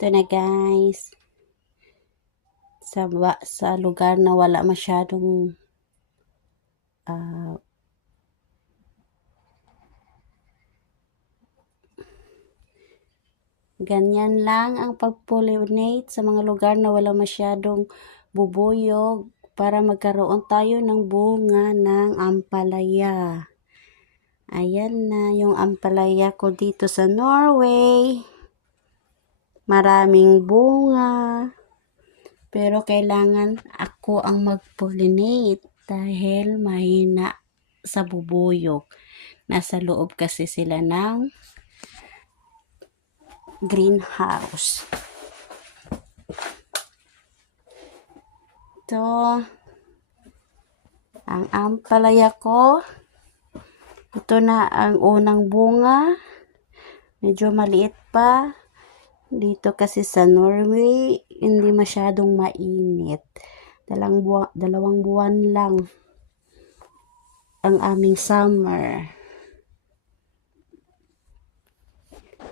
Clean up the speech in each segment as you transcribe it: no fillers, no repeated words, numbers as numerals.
Ito na guys. Sa lugar na wala masyadong ganyan lang ang pag-pollinate sa mga lugar na wala masyadong bubuyog para magkaroon tayo ng bunga ng ampalaya. Ayan na yung ampalaya ko dito sa Norway. Maraming bunga. Pero kailangan ako ang mag-pollinate dahil mahina sa bubuyog. Nasa loob kasi sila ng greenhouse. Ito ang ampalaya ko. Ito na ang unang bunga. Medyo maliit pa. Dito kasi sa Norway, hindi masyadong mainit. Dalawang buwan lang ang aming summer.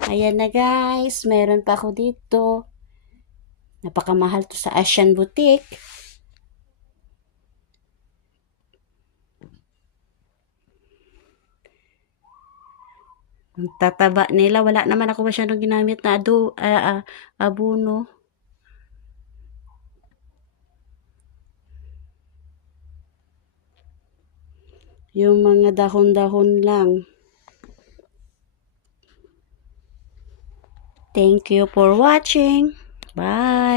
Ayan na guys, meron pa ako dito. Napakamahal to sa Asian Boutique. Ang tataba nila, wala naman ako masyadong ginamit na abono. Yung mga dahon-dahon lang. Thank you for watching. Bye!